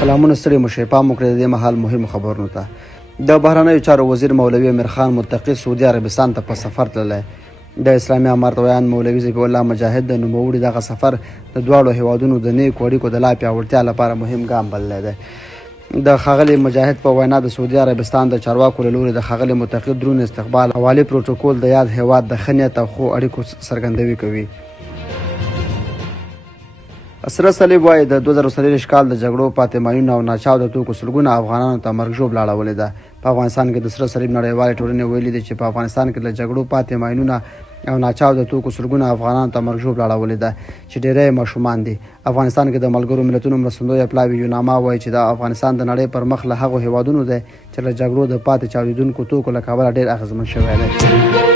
سلامونه ستړي مشئ پام وکړئ د دې مهال مهمو خبرونو ته. د بهرنیو چارو وزیر مولوي امیر خان متقي سعودي عربستان ته په سفر تللی. د اسلامي امارت ویان مولوي ذبیح الله مجاهد د نوموړي دغه سفر د دواړو هیوادونو د نیکو اړیکو د لا پیاوړتیا لپاره مهم ګام بللی دی. د ښاغلي مجاهد په وینا د سعودي عربستان د چارواکو له لوري د ښاغلي متقي درون استقبال او عالي پروتوکول د یاد هیواد د ښه نیت او ښو اړیکو څرګندوي کوي. سره صلیب وایي د 2023 کال د جګړو پاتې ماینونه او ناچاوده توکو سلګونه افغانانو ته مرګ ژوبله اړولې ده. په افغانستان کې د سره صلیب نړیوالې ټولنې ویلي دي چې په افغانستان کې د جګړو پاتې ماینونه او ناچاوده توکو سلګونه افغانانو ته مرګ ژوبله اړولې ده چې ډېری ماشومان دي. افغانستان کې د ملګرو ملتونو مرستندویه پلاوي یوناما وایي چې د افغانستان د نړۍ پر مخ له هغو هیوادونو دی چې له جګړو د پاتې چاودېدونکو توکو له کبله ډېر اغېزمن شوی دی.